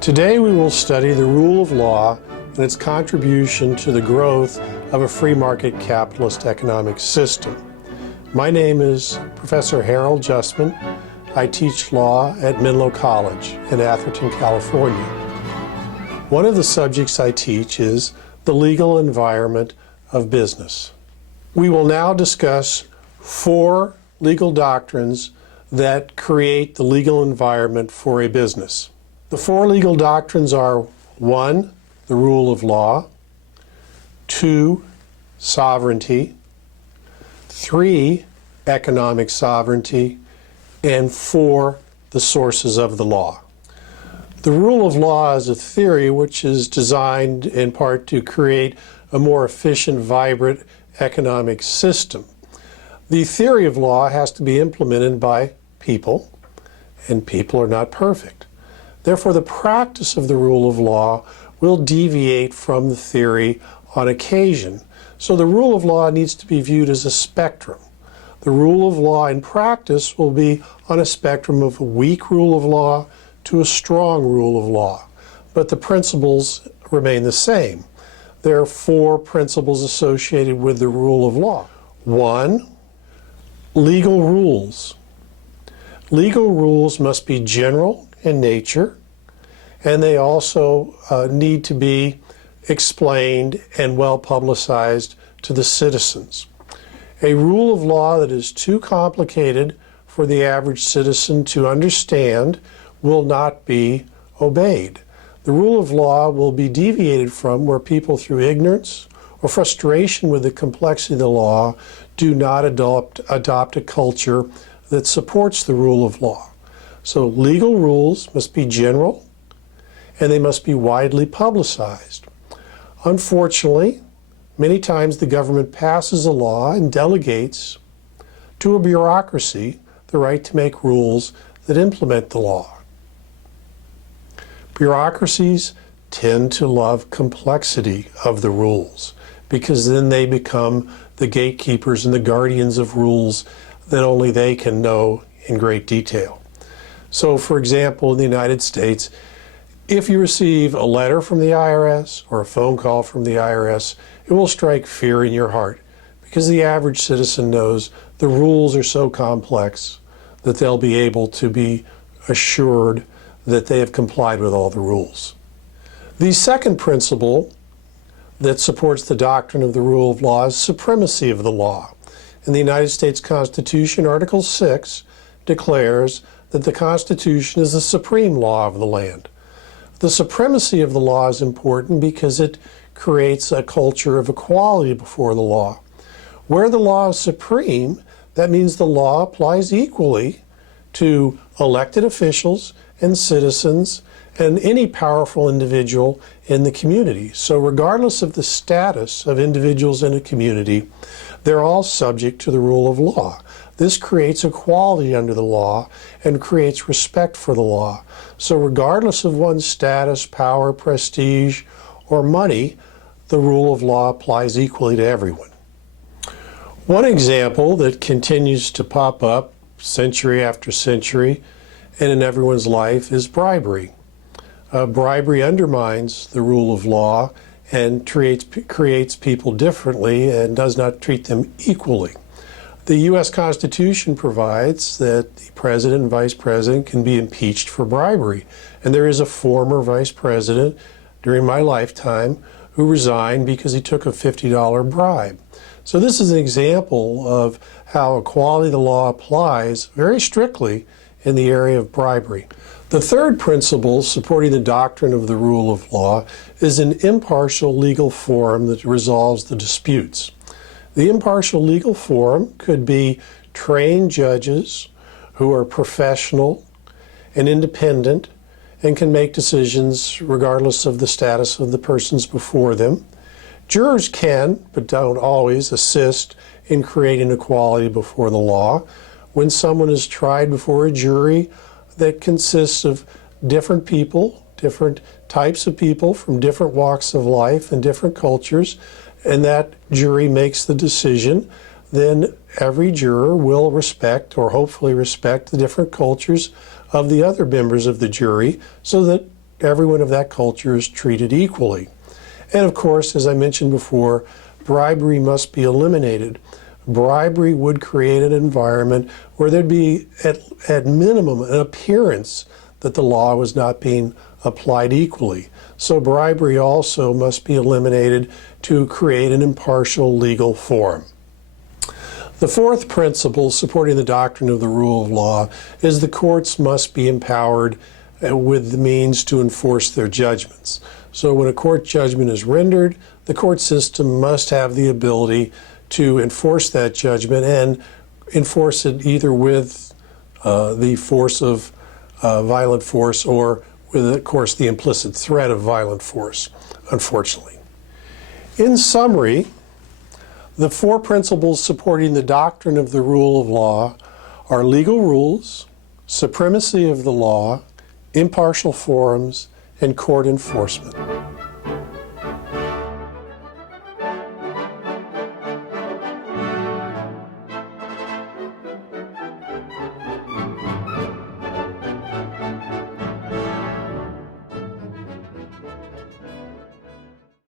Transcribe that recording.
Today we will study the rule of law and its contribution to the growth of a free market capitalist economic system. My name is Professor Harold Justman. I teach law at Menlo College in Atherton, California. One of the subjects I teach is the legal environment of business. We will now discuss 4 legal doctrines that create the legal environment for a business. The 4 legal doctrines are 1, the rule of law, 2, sovereignty, 3, economic sovereignty, and 4, the sources of the law. The rule of law is a theory which is designed in part to create a more efficient, vibrant economic system. The theory of law has to be implemented by people, and people are not perfect. Therefore, the practice of the rule of law will deviate from the theory on occasion. So the rule of law needs to be viewed as a spectrum. The rule of law in practice will be on a spectrum of a weak rule of law to a strong rule of law. But the principles remain the same. There are 4 principles associated with the rule of law. 1, legal rules. Legal rules must be general in nature, and they also need to be explained and well publicized to the citizens. A rule of law that is too complicated for the average citizen to understand will not be obeyed. The rule of law will be deviated from where people, through ignorance or frustration with the complexity of the law, do not adopt a culture that supports the rule of law. So legal rules must be general, and they must be widely publicized. Unfortunately, many times the government passes a law and delegates to a bureaucracy the right to make rules that implement the law. Bureaucracies tend to love complexity of the rules because then they become the gatekeepers and the guardians of rules that only they can know in great detail. So, for example, in the United States, if you receive a letter from the IRS or a phone call from the IRS, it will strike fear in your heart because the average citizen knows the rules are so complex that they'll be able to be assured that they have complied with all the rules. The second principle that supports the doctrine of the rule of law is supremacy of the law. In the United States Constitution, Article 6 declares that the Constitution is the supreme law of the land. The supremacy of the law is important because it creates a culture of equality before the law. Where the law is supreme, that means the law applies equally to elected officials and citizens and any powerful individual in the community. So regardless of the status of individuals in a community, they're all subject to the rule of law. This creates equality under the law and creates respect for the law. So regardless of one's status, power, prestige, or money, the rule of law applies equally to everyone. One example that continues to pop up century after century and in everyone's life is bribery. Bribery undermines the rule of law and creates people differently and does not treat them equally. The U.S. Constitution provides that the president and vice president can be impeached for bribery. And there is a former vice president during my lifetime who resigned because he took a $50 bribe. So this is an example of how equality of the law applies very strictly in the area of bribery. The third principle supporting the doctrine of the rule of law is an impartial legal forum that resolves the disputes. The impartial legal forum could be trained judges who are professional and independent and can make decisions regardless of the status of the persons before them. Jurors can, but don't always, assist in creating equality before the law. When someone is tried before a jury that consists of different people, different types of people from different walks of life and different cultures, and that jury makes the decision, then every juror will respect, or hopefully respect, the different cultures of the other members of the jury so that everyone of that culture is treated equally. And of course, as I mentioned before, bribery must be eliminated. Bribery would create an environment where there'd be, at minimum, an appearance that the law was not being applied equally. So bribery also must be eliminated to create an impartial legal forum. The fourth principle supporting the doctrine of the rule of law is the courts must be empowered with the means to enforce their judgments. So when a court judgment is rendered, the court system must have the ability to enforce that judgment and enforce it either with the force of violent force or with, of course, the implicit threat of violent force, unfortunately. In summary, the four principles supporting the doctrine of the rule of law are legal rules, supremacy of the law, impartial forums, and court enforcement.